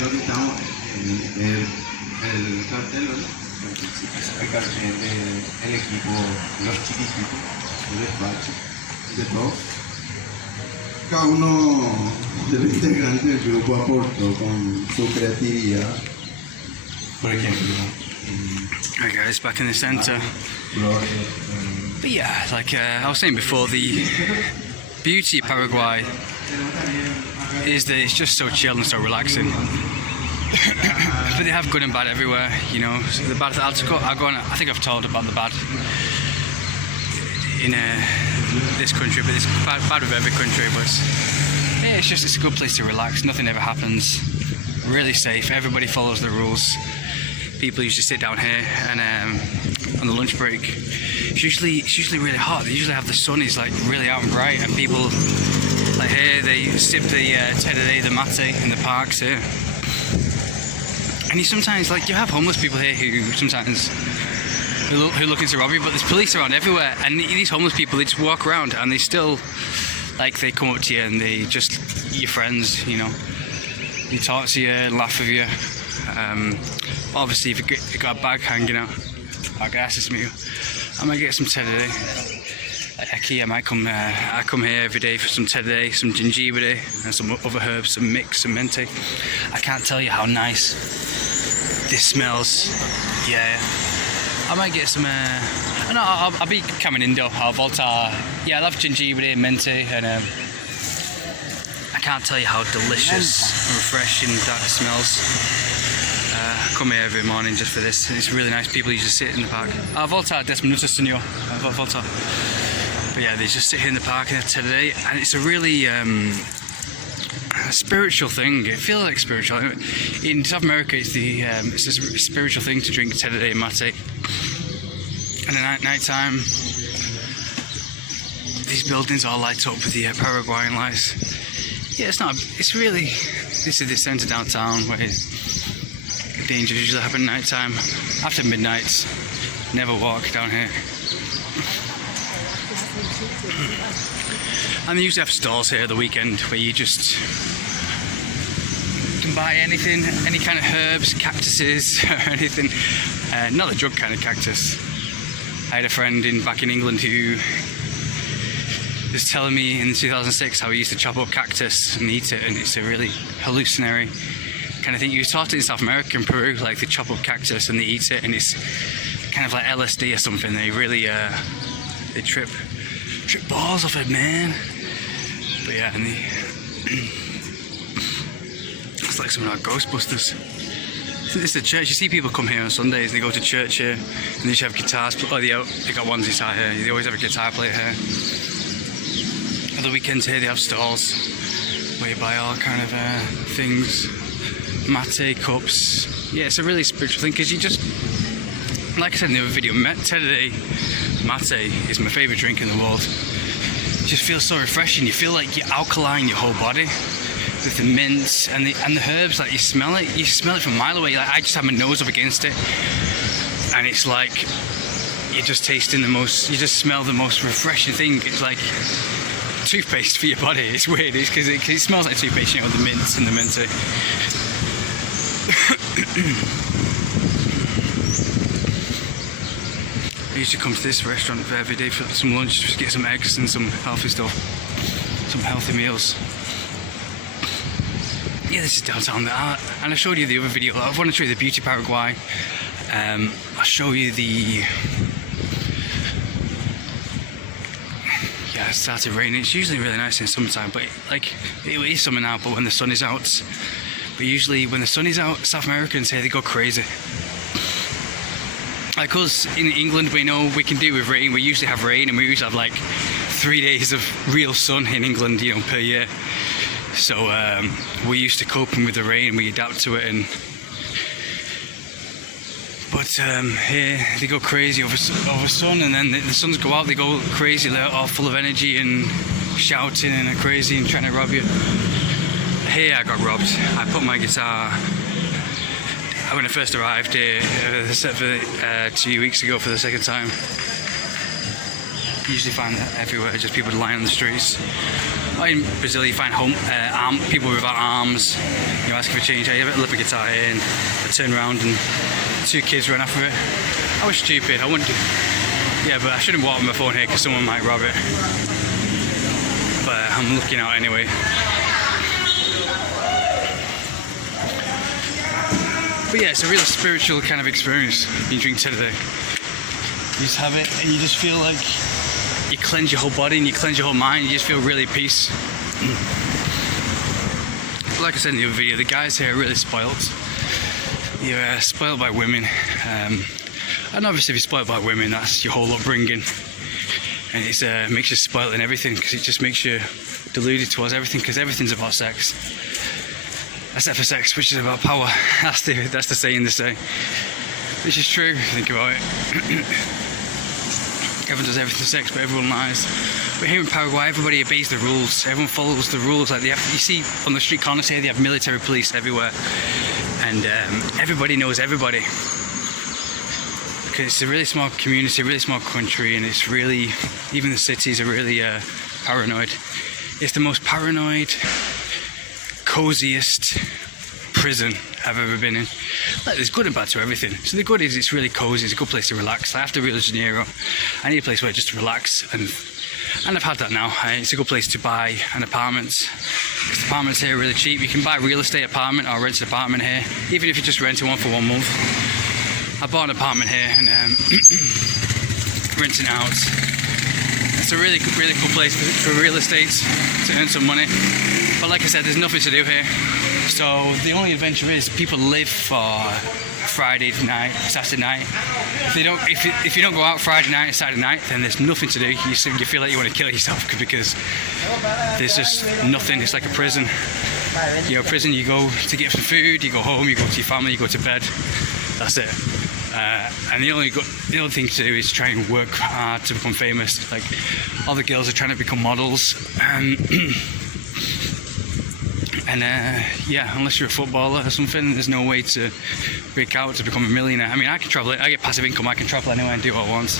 lo que estamos el cartel, ¿no? El cartel del equipo, los chiquititos, el despacho, de todo. Cada uno de los integrantes del grupo aportó con su creatividad. Por ejemplo, There guys, back in the centre. But yeah, like I was saying before, the beauty of Paraguay is that it's just so chill and so relaxing. But they have good and bad everywhere, you know. So the bad, I think I've told about the bad in this country, but it's bad with every country. But yeah, it's a good place to relax. Nothing ever happens. Really safe. Everybody follows the rules. People usually sit down here and on the lunch break. It's usually really hot. They usually have the sun is like really out and bright, and people like here they sip the teddy, the mate in the parks here. And you sometimes like you have homeless people here who sometimes who are looking to rob you, but there's police around everywhere. And these homeless people, they just walk around and they still like they come up to you and they just your friends, you know. They talk to you, laugh with you. Obviously, if you got a bag hanging out, I guess I might get some teddy. Like Eki, I come here every day for some teddy, some gingebre, and some other herbs, some mix, some mente. I can't tell you how nice this smells. Yeah, I might get some. No, I'll be caminando. I'll volta. Yeah, I love gingebre, mente, and I can't tell you how delicious and refreshing that smells. I come here every morning just for this. It's really nice. People usually sit in the park. Volta 10 minutos, senor. Volta. But yeah, they just sit here in the park today, and it's a really spiritual thing. It feels like spiritual. In South America, it's a spiritual thing to drink teddy and mate. And at night time, these buildings all light up with the Paraguayan lights. Yeah, it's not. It's really. This is the centre downtown where dangers usually happen at night time. After midnight, never walk down here. And they usually have stalls here the weekend where you just can buy anything, any kind of herbs, cactuses, or anything. Not the drug kind of cactus. I had a friend back in England who was telling me in 2006 how he used to chop up cactus and eat it, and it's a really hallucinatory kind of thing. You taught it in South America and Peru, like they chop up cactus and they eat it, and it's kind of like LSD or something. They really they trip balls off it, man. But yeah, and it's like some of our Ghostbusters. So this is a church. You see people come here on Sundays, they go to church here, and they just have guitars. Oh, they got ones inside here. They always have a guitar player here. On the weekends here, they have stalls where you buy all kind of things. Mate, cups. Yeah, it's a really spiritual thing because you just, like I said in the other video, teddy mate is my favourite drink in the world. It just feels so refreshing. You feel like you're alkaline your whole body with the mints and the herbs. Like you smell it from a mile away. Like I just have my nose up against it, and it's like you're just tasting you just smell the most refreshing thing. It's like toothpaste for your body. It's weird because it smells like toothpaste, you know, the mints and the mente. I used to come to this restaurant every day for some lunch, just get some eggs and some healthy stuff, some healthy meals. Yeah, this is downtown there, and I showed you the other video. I want to show you the beauty of Paraguay. I'll show you the. Yeah, it started raining. It's usually really nice in summertime, but it is summer now. But when the sun is out. But usually when the sun is out, South Americans here, they go crazy. Like us in England, we know we can do with rain. We usually have rain, and we usually have like 3 days of real sun in England, you know, per year. So we're used to coping with the rain, we adapt to it. But here they go crazy over sun, and then the suns go out, they go crazy, they're all full of energy and shouting and are crazy and trying to rob you. Here I got robbed. I put my guitar when I first arrived here 2 weeks ago for the second time. You usually find that everywhere, just people lying on the streets. Or in Brazil, you find people without arms, you know, asking for change. I have a little guitar here, and I turn around and 2 kids ran after it. I was stupid. I wouldn't do. Yeah, but I shouldn't walk with my phone here because someone might rob it. But I'm looking out anyway. But yeah, it's a real spiritual kind of experience when you drink today. You just have it and you just feel like you cleanse your whole body and you cleanse your whole mind. You just feel really at peace. But like I said in the other video, the guys here are really spoiled. You're spoiled by women. And obviously if you're spoiled by women, that's your whole upbringing. And it makes you spoiled in everything because it just makes you deluded towards everything because everything's about sex. Except for sex, which is about power. That's the saying they say. Which is true, if you think about it. Everyone does everything for sex, but everyone lies. But here in Paraguay, everybody obeys the rules. Everyone follows the rules. Like you see on the street corners here, they have military police everywhere. And everybody knows everybody. Because it's a really small community, a really small country, and it's really, even the cities are really paranoid. It's the most paranoid, coziest prison I've ever been in. Like, there's good and bad to everything. So the good is it's really cozy, it's a good place to relax. Like, after Rio de Janeiro, I need a place where just to relax, and I've had that now. It's a good place to buy an apartment. Because the apartments here are really cheap. You can buy a real estate apartment or rent an apartment here, even if you just rented one for 1 month. I bought an apartment here and renting out. It's a really cool place for real estate to earn some money. But like I said, there's nothing to do here. So the only adventure is people live for Friday night, Saturday night. If you don't go out Friday night and Saturday night, then there's nothing to do. You feel like you want to kill yourself because there's just nothing. It's like a prison. You're a prison. You go to get some food, you go home, you go to your family, you go to bed. That's it. And the only thing to do is try and work hard to become famous. Like all the girls are trying to become models. And yeah, unless you're a footballer or something, there's no way to break out to become a millionaire. I mean, I can travel, I get passive income, I can travel anywhere and do what I want.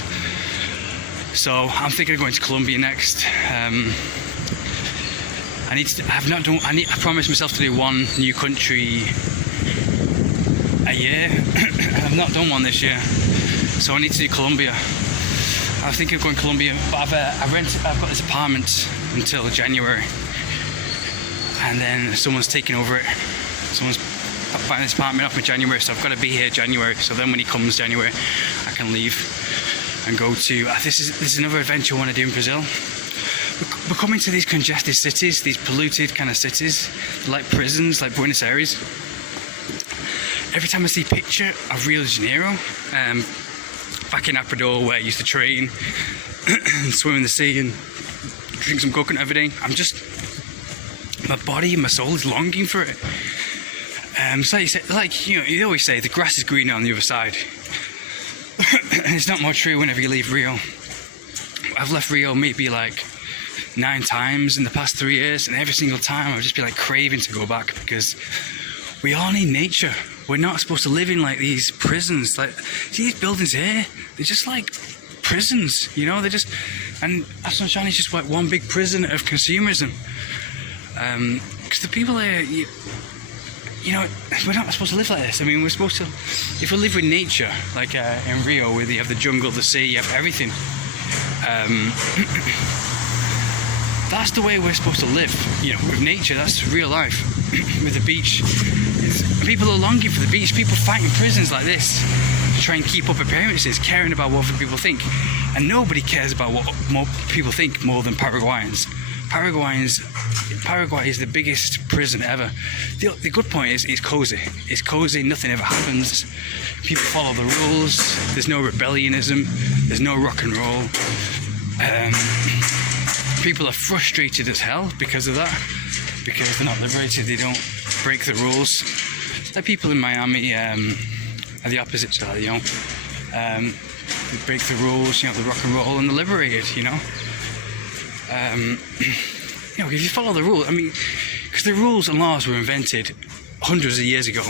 So I'm thinking of going to Colombia next. I promised myself to do 1 new country a year. I've not done one this year, so I need to do Colombia. I was thinking of going to Colombia, but I've got this apartment until January. And then someone's taking over it. Someone's buying this apartment off in January, so I've got to be here January. So then when he comes January, I can leave and go to. This is another adventure I want to do in Brazil. We're coming to these congested cities, these polluted kind of cities, like prisons, like Buenos Aires. Every time I see a picture of Rio de Janeiro, back in Ecuador where I used to train and swim in the sea and drink some coconut every day, my body and my soul is longing for it. So you always say the grass is greener on the other side. And it's not more true whenever you leave Rio. I've left Rio maybe like 9 times in the past 3 years, and every single time I've just been like craving to go back because we all need nature. We're not supposed to live in like these prisons. Like, see these buildings here? They're just like prisons, you know? And Asunción is just like one big prison of consumerism. Because the people there, you know, we're not supposed to live like this. I mean, we're supposed to, if we live with nature, like in Rio, where you have the jungle, the sea, you have everything. That's the way we're supposed to live, you know, with nature. That's real life. With the beach, people are longing for the beach. People fight in prisons like this to try and keep up appearances, caring about what other people think. And nobody cares about what more people think more than Paraguayans. Paraguay is the biggest prison ever. The good point is it's cozy. It's cozy, nothing ever happens. People follow the rules. There's no rebellionism. There's no rock and roll. People are frustrated as hell because of that. Because they're not liberated, they don't break the rules. Like people in Miami are the opposite to that, you know. They break the rules, you know, the rock and roll, and they're liberated, you know. You know, if you follow the rules, I mean, because the rules and laws were invented hundreds of years ago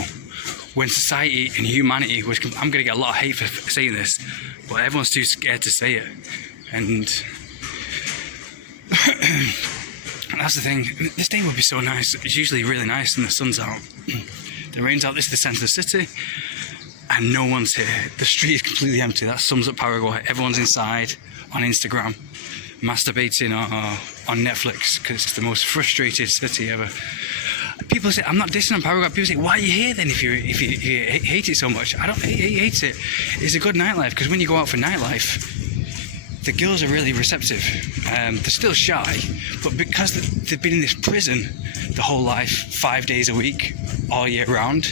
when society and humanity was, I'm going to get a lot of hate for saying this, but everyone's too scared to say it. And That's the thing. This day would be so nice. It's usually really nice and the sun's out. The rain's out. This is the centre of the city, and no one's here. The street is completely empty. That sums up Paraguay. Everyone's inside on Instagram, masturbating on Netflix, because it's the most frustrated city ever. People say, I'm not dissing on Paraguay. People say, why are you here then if you hate it so much? I don't hate it. It's a good nightlife, because when you go out for nightlife, the girls are really receptive. They're still shy, but because they've been in this prison the whole life, 5 days a week, all year round,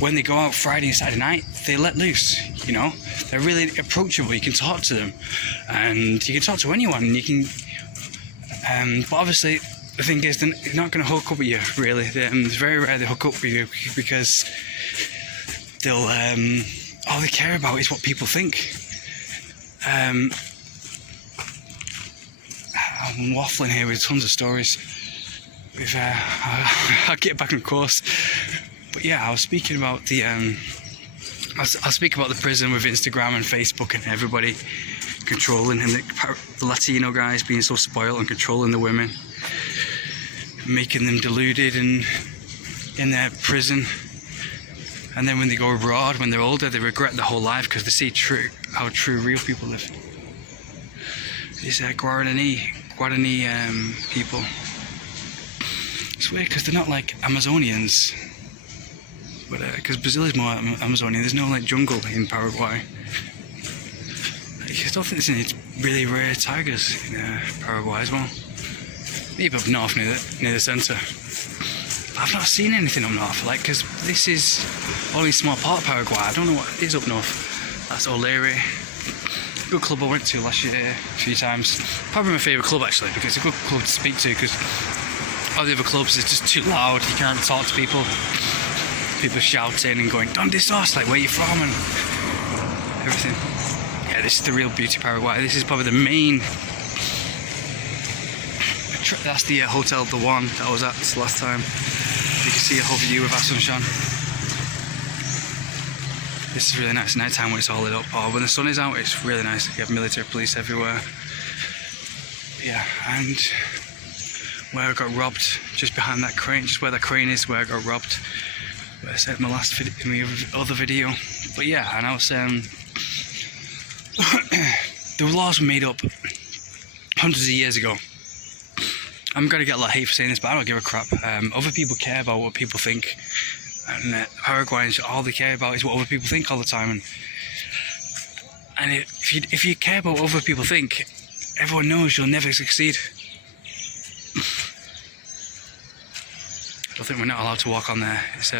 when they go out Friday and Saturday night, they let loose, you know? They're really approachable. You can talk to them, and you can talk to anyone, and you can... but obviously, the thing is, they're not going to hook up with you, really. It's very rare they hook up with you, because they'll... all they care about is what people think. I'm waffling here with tons of stories. I'll get back on course. But yeah, I was speaking about the I'll speak about the prison with Instagram and Facebook and everybody controlling, and the Latino guys being so spoiled and controlling the women, making them deluded and in their prison. And then when they go abroad, when they're older, they regret their whole life because they see how true real people live. These Guarani people. It's weird because they're not like Amazonians, but because Brazil is more Amazonian. There's no like jungle in Paraguay. I don't think there's any really rare tigers in Paraguay as well. Maybe up north near the centre. I've not seen anything up north, like, because this is only a small part of Paraguay. I don't know what is up north. That's O'Leary. Good club I went to last year a few times. Probably my favourite club actually, because it's a good club to speak to, because all the other clubs is just too loud. You can't talk to people. People shouting and going, "Don't this us?" Like, where you from and everything. Yeah, this is the real beauty of Paraguay. This is probably the main. That's the hotel, the one that I was at this last time. You can see a whole view of Asuncion. This is really nice at night time when it's all lit up. Or when the sun is out, it's really nice. You have military police everywhere. Yeah, and where I got robbed, just behind that crane, just where that crane is, where I got robbed. Where I said in my last video, in the other video. But yeah, and I was the laws were made up hundreds of years ago. I'm gonna get a lot of hate for saying this, but I don't give a crap. Other people care about what people think, and Paraguayans, all they care about is what other people think all the time. And if you care about what other people think, everyone knows you'll never succeed. I think we're not allowed to walk on there. It's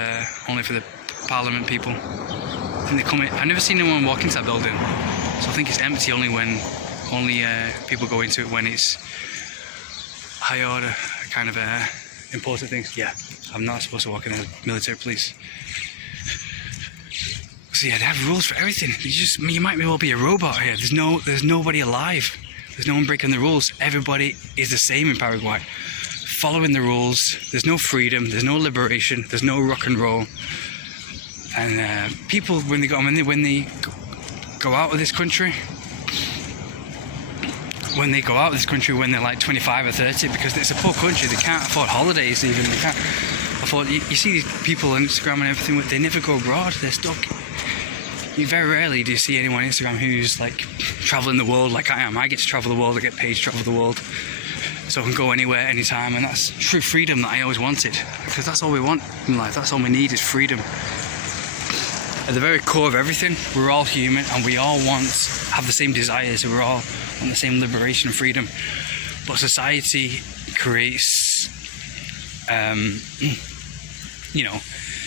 only for the Parliament people. I think they come in. I've never seen anyone walk into that building, so I think it's empty only when people go into it when it's high order kind of important things. Yeah, I'm not supposed to walk in the military police. So yeah, they have rules for everything. You might well be a robot here. There's nobody alive. There's no one breaking the rules. Everybody is the same in Paraguay, following the rules. There's no freedom. There's no liberation. There's no rock and roll. And people when they go out of this country. When they're like 25 or 30, because it's a poor country, they can't afford holidays even, they can't afford, you see these people on Instagram and everything, they never go abroad, they're stuck. Very rarely do you see anyone on Instagram who's like travelling the world like I am. I get to travel the world, I get paid to travel the world, so I can go anywhere, anytime, and that's true freedom that I always wanted, because that's all we want in life, that's all we need is freedom. At the very core of everything, we're all human and we all have the same desires, we're all on the same liberation and freedom, but society creates,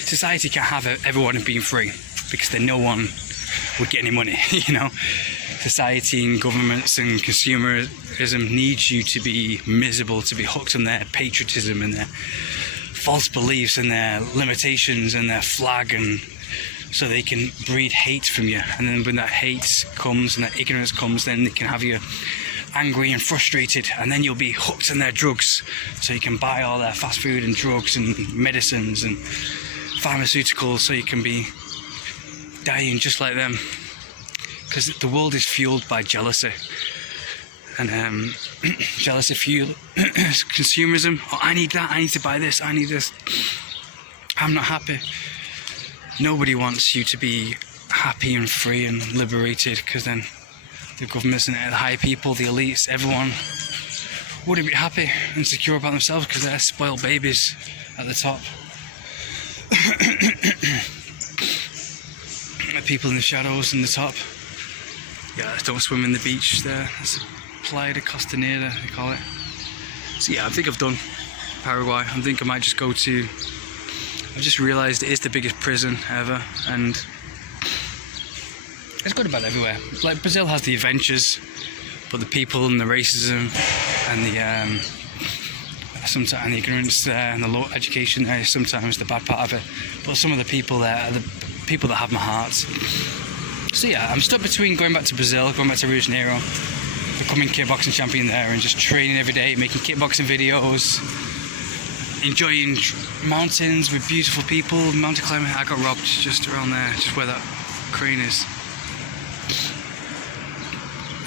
society can't have everyone being free, because then no one would get any money, Society and governments and consumerism needs you to be miserable, to be hooked on their patriotism and their false beliefs and their limitations and their flag, and so they can breed hate from you, and then when that hate comes and that ignorance comes, then they can have you angry and frustrated, and then you'll be hooked on their drugs, so you can buy all their fast food and drugs and medicines and pharmaceuticals, so you can be dying just like them, because the world is fueled by jealousy. and jealous of fuel, consumerism. Oh, I need that, I need to buy this, I need this. I'm not happy. Nobody wants you to be happy and free and liberated, because then the governments and the high people, the elites, everyone wouldn't be happy and secure about themselves because they're spoiled babies at the top. The people in the shadows in the top. Yeah, don't swim in the beach there. It's Playa de Costanera, they call it. So yeah, I think I've done Paraguay. I think I might just go to... I've just realised it is the biggest prison ever, and it's good about everywhere. Like Brazil has the adventures, but the people and the racism and the sometimes and the ignorance there and the low education there is sometimes the bad part of it. But some of the people there are the people that have my heart. So yeah, I'm stuck between going back to Brazil, going back to Rio de Janeiro, becoming kickboxing champion there, and just training every day, making kickboxing videos, enjoying mountains with beautiful people, mountain climbing. I got robbed just around there, just where that crane is.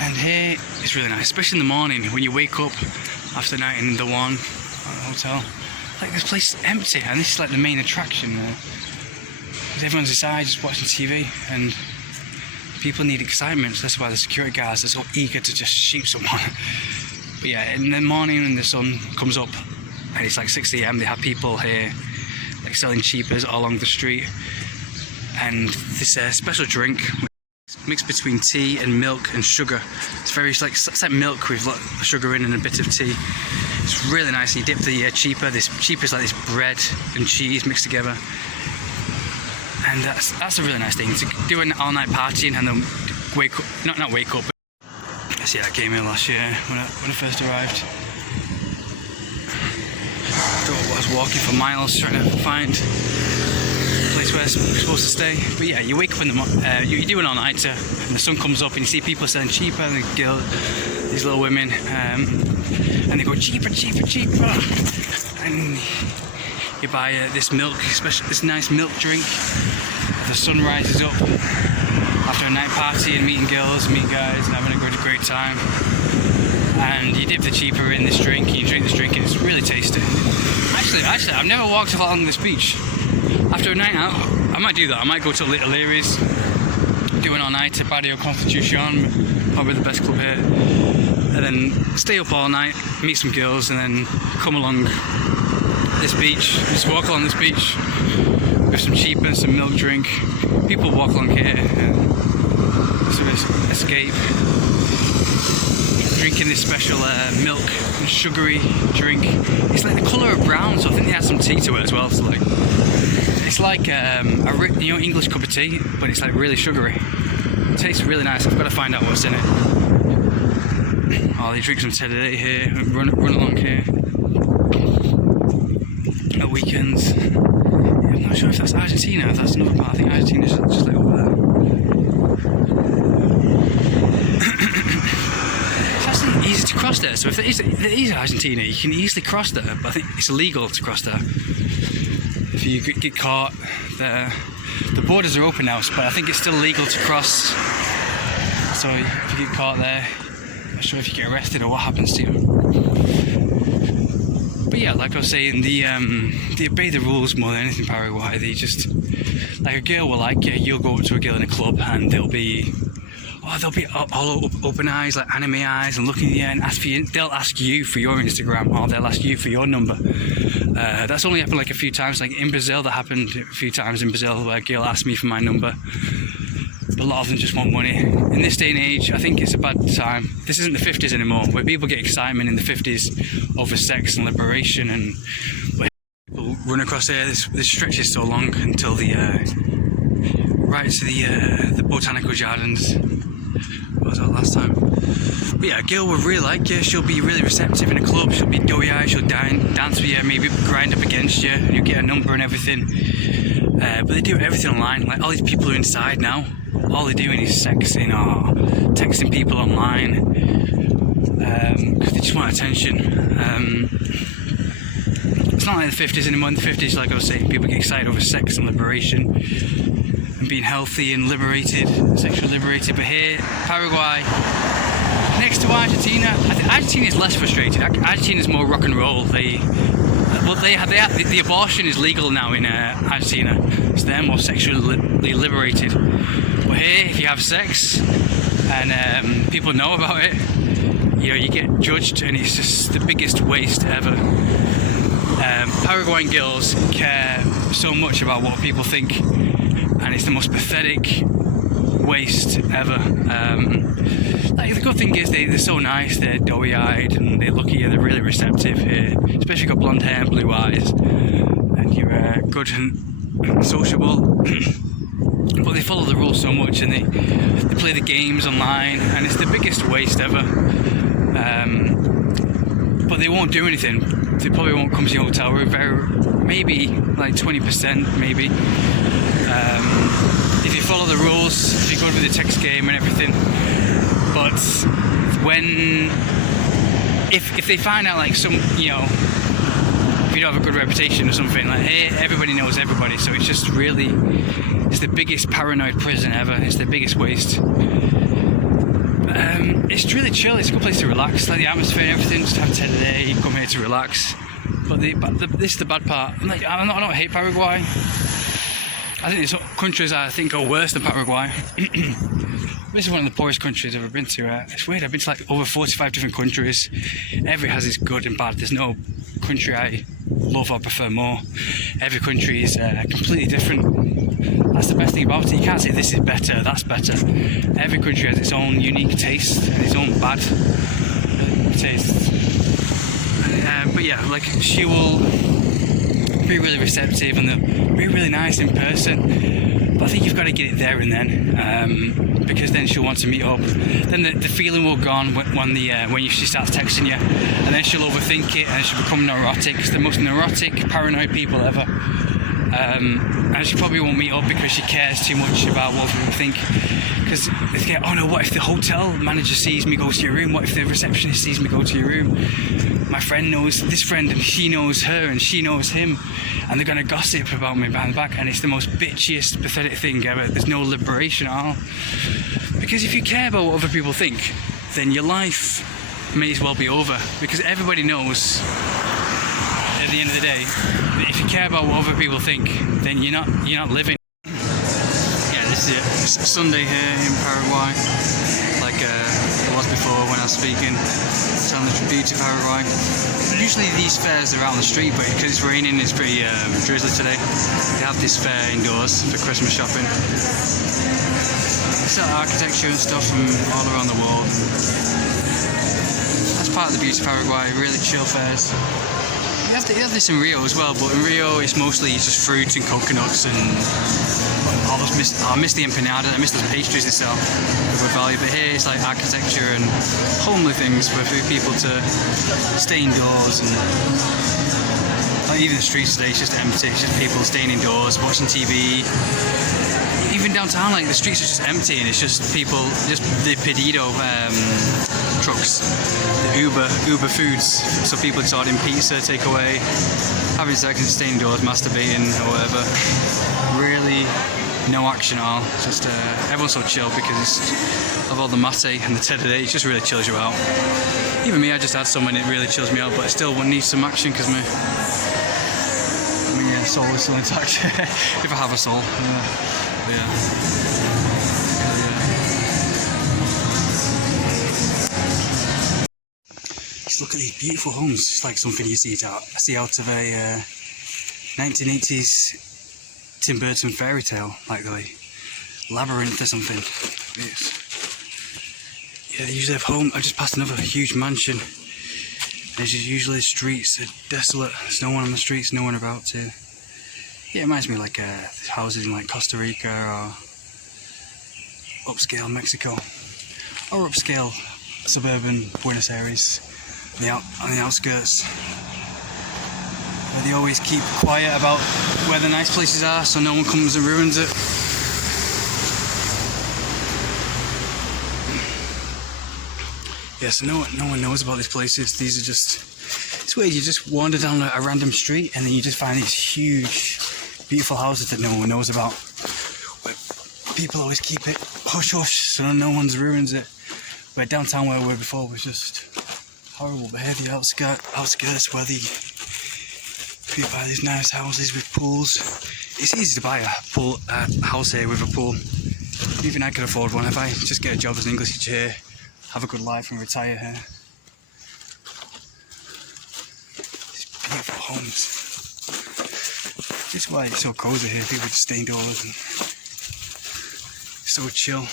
And here it's really nice, especially in the morning when you wake up after the night in the one hotel. Like, this place is empty, and this is like the main attraction. Everyone's inside just watching TV, and people need excitement. So that's why the security guards are so eager to just shoot someone. But yeah, in the morning when the sun comes up, and it's like 6 AM, they have people here like selling cheapers all along the street, and this special drink mixed between tea and milk and sugar. It's very it's like milk with sugar in and a bit of tea. It's really nice. You dip the cheaper. This cheaper is like this bread and cheese mixed together, and that's a really nice thing to do an all-night partying and then wake up. Not wake up. But see, I came here last year when I first arrived. I was walking for miles trying to find a place where I'm supposed to stay. But yeah, you wake up in the morning, you do an all-nighter, and the sun comes up and you see people selling cheaper, and these little women, and they go cheaper, cheaper, cheaper, and you buy this milk, this nice milk drink. The sun rises up after a night party and meeting girls, meeting guys, and having a great time. And you dip the cheaper in this drink, and you drink this drink, and it's really tasty. Actually, I've never walked along this beach. After a night out, I might do that. I might go to O'Leary's, do an all-night at Barrio Constitucion, probably the best club here, and then stay up all night, meet some girls, and then come along this beach, just walk along this beach with some cheap and some milk drink. People walk along here and sort of escape, drinking this special milk and sugary drink. It's like the colour of brown, so I think they add some tea to it as well. So like, it's like English cup of tea, but it's like really sugary. It tastes really nice. I've got to find out what's in it. Oh, they drink some sedatary here, run along here at weekends. Yeah, I'm not sure if that's Argentina, if that's another part. I think Argentina's just like over there. It's actually easy to cross there, so if it is Argentina, you can easily cross there, but I think it's illegal to cross there. If you get caught there, the borders are open now, but I think it's still legal to cross. So if you get caught there, I'm not sure if you get arrested or what happens to you. But yeah, like I was saying, they obey the rules more than anything in Paraguay. They just, like, a girl will like you, you'll go up to a girl in a club and they'll be all open eyes, like anime eyes, and looking at you and they'll ask you for your Instagram, or they'll ask you for your number. That's only happened like a few times. Like in Brazil, that happened a few times in Brazil where a girl asked me for my number. But a lot of them just want money. In this day and age, I think it's a bad time. This isn't the 50s anymore, where people get excitement in the 50s over sex and liberation, and where people run across here. This stretch is so long until right to the botanical gardens. What was that last time? But yeah, a girl will really like you. She'll be really receptive in a club. She'll be doughy-eyed. She'll dance with you, maybe grind up against you, and you'll get a number and everything. But they do everything online. Like, all these people are inside now. All they're doing is sexting or texting people online because they just want attention. It's not like the 50s anymore. In the 50s, like I was saying, people get excited over sex and liberation and being healthy and liberated, sexually liberated. But here, Paraguay, next to Argentina, I think Argentina is less frustrated. Argentina is more rock and roll. The abortion is legal now in Argentina, so they're more sexually liberated. But here, if you have sex and people know about it, you know, you get judged, and it's just the biggest waste ever. Paraguayan girls care so much about what people think, and it's the most pathetic waste ever. Like, the good thing is they're so nice, they're doughy-eyed, and they look at you, they're really receptive here, especially if you've got blonde hair and blue eyes, and you're good and sociable. But they follow the rules so much, and they play the games online, and it's the biggest waste ever. But they won't do anything. They probably won't come to your hotel room. Maybe like 20%, maybe. If you follow the rules, if you're good with the text game and everything. But if they find out, like, some, you know, if you don't have a good reputation or something, like, hey, everybody knows everybody, so it's just really, it's the biggest paranoid prison ever. It's the biggest waste. It's really chill. It's a good place to relax. Like, the atmosphere and everything. Just have 10 a day. You come here to relax. But this is the bad part. I don't hate Paraguay. I think there's countries I think are worse than Paraguay. This is one of the poorest countries I've ever been to. It's weird. I've been to like over 45 different countries. Every has its good and bad. There's no country I love or prefer more. Every country is completely different. That's the best thing about it. You can't say this is better, that's better. Every country has its own unique taste and its own bad taste. But yeah, like, she will be really receptive and they'll be really nice in person. But I think you've got to get it there and then, because then she'll want to meet up. Then the feeling will go on when she starts texting you, and then she'll overthink it and she'll become neurotic. It's the most neurotic, paranoid people ever. And she probably won't meet up because she cares too much about what people think. Because they get, oh no, what if the hotel manager sees me go to your room? What if the receptionist sees me go to your room? My friend knows this friend, and she knows her, and she knows him, and they're going to gossip about me behind the back, and it's the most bitchiest, pathetic thing ever. There's no liberation at all. Because if you care about what other people think, then your life may as well be over. Because everybody knows, at the end of the day, that if you care about what other people think, then you're not living. Yeah, this is it. It's Sunday here in Paraguay, like it was before when I was speaking, telling the beauty of Paraguay. Usually these fairs are out on the street, but because it's raining, it's pretty drizzly today. They have this fair indoors for Christmas shopping. It's architecture and stuff from all around the world. That's part of the beauty of Paraguay, really chill fairs. You have this in Rio as well, but in Rio it's mostly just fruits and coconuts and all those. I miss the empanada, I miss those pastries they sell at Good Value. But here it's like architecture and homely things for people to stay indoors, and like even the streets today, it's just empty. It's just people staying indoors, watching TV. Even downtown, like, the streets are just empty, and it's just people, just the pedido trucks, the Uber foods. So people just ordering pizza, takeaway, having sex and staying indoors, masturbating or whatever. Really, no action at all. Just everyone's so chill because of all the mate and the ted it just really chills you out. Even me, I just had someone, it really chills me out, but I still need some action because my soul is still intact. If I have a soul. Yeah. Just look at these beautiful homes. It's like something you see out of a 1980s Tim Burton fairy tale, like the Labyrinth or something. Yes. Yeah, they usually have home. I just passed another huge mansion. There's usually streets are desolate. There's no one on the streets, no one about to. Yeah, it reminds me of like houses in like Costa Rica or upscale Mexico, or upscale suburban Buenos Aires on the outskirts, where they always keep quiet about where the nice places are so no one comes and ruins it. Yeah, so no one knows about these places. These are just, it's weird, you just wander down a random street and then you just find these huge beautiful houses that no one knows about, where people always keep it hush hush so no one ruins it. Where downtown where we were before was just horrible behaviour. Outskirts where the people buy these nice houses with pools. It's easy to buy a house here with a pool. Even I could afford one if I just get a job as an English teacher here, have a good life and retire here. These beautiful homes. This is why it's so cosy here. People just stay indoors and so chill.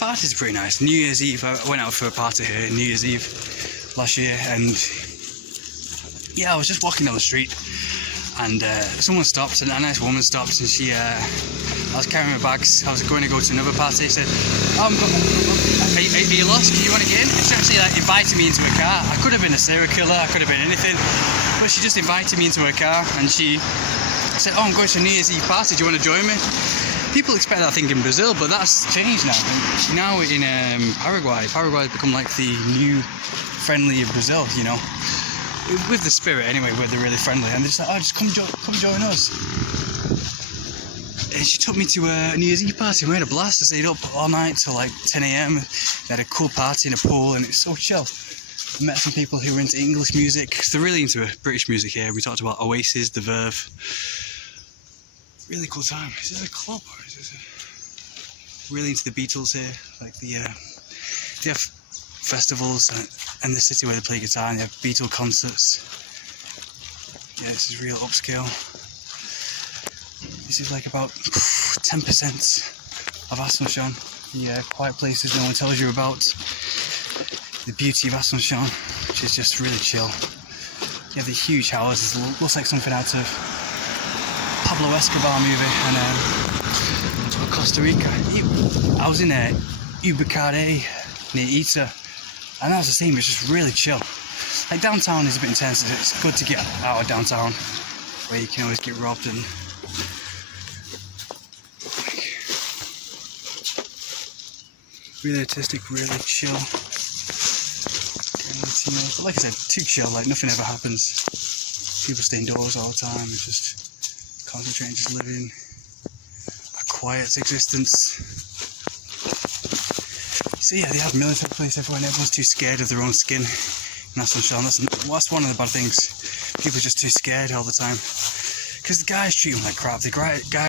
Parties are pretty nice. New Year's Eve, I went out for a party here, New Year's Eve last year, and yeah, I was just walking down the street and someone stopped, and a nice woman stopped, and I was carrying my bags, I was going to go to another party. She said, are you lost? Do you want to get in? She actually invited me into her car. I could have been a serial killer, I could have been anything, but she just invited me into her car, and she said, I'm going to a New Year's Eve party, do you want to join me? People expect that, I think, in Brazil, but that's changed now. And now in Paraguay has become like the new friendly of Brazil, you know, with the spirit anyway, where they're really friendly, and they're just like, oh, just come join us. And she took me to a New Year's Eve party. We had a blast. I stayed up all night till like 10 AM. They had a cool party in a pool, and it's so chill. I met some people who were into English music, because they're really into British music here. We talked about Oasis, The Verve. Really cool time. Is this a club or is this a... Really into the Beatles here. Like they have festivals in the city where they play guitar, and they have Beatle concerts. Yeah, this is real upscale. This is like about 10% of Asunción. The quiet places no one tells you about. The beauty of Asunción, which is just really chill. You have these huge houses. It looks like something out of Pablo Escobar movie, and Costa Rica. I was in Ubacaré near Ita, and that was the same. It's just really chill. Like downtown is a bit intense. It's good to get out of downtown, where you can always get robbed and really artistic, really chill. But like I said, too chill. Like nothing ever happens. People stay indoors all the time. It's just concentrating, just living a quiet existence. So yeah, they have military police everywhere, and everyone's too scared of their own skin. And that's one of the bad things. People are just too scared all the time. Because the guys treat them like crap. The guys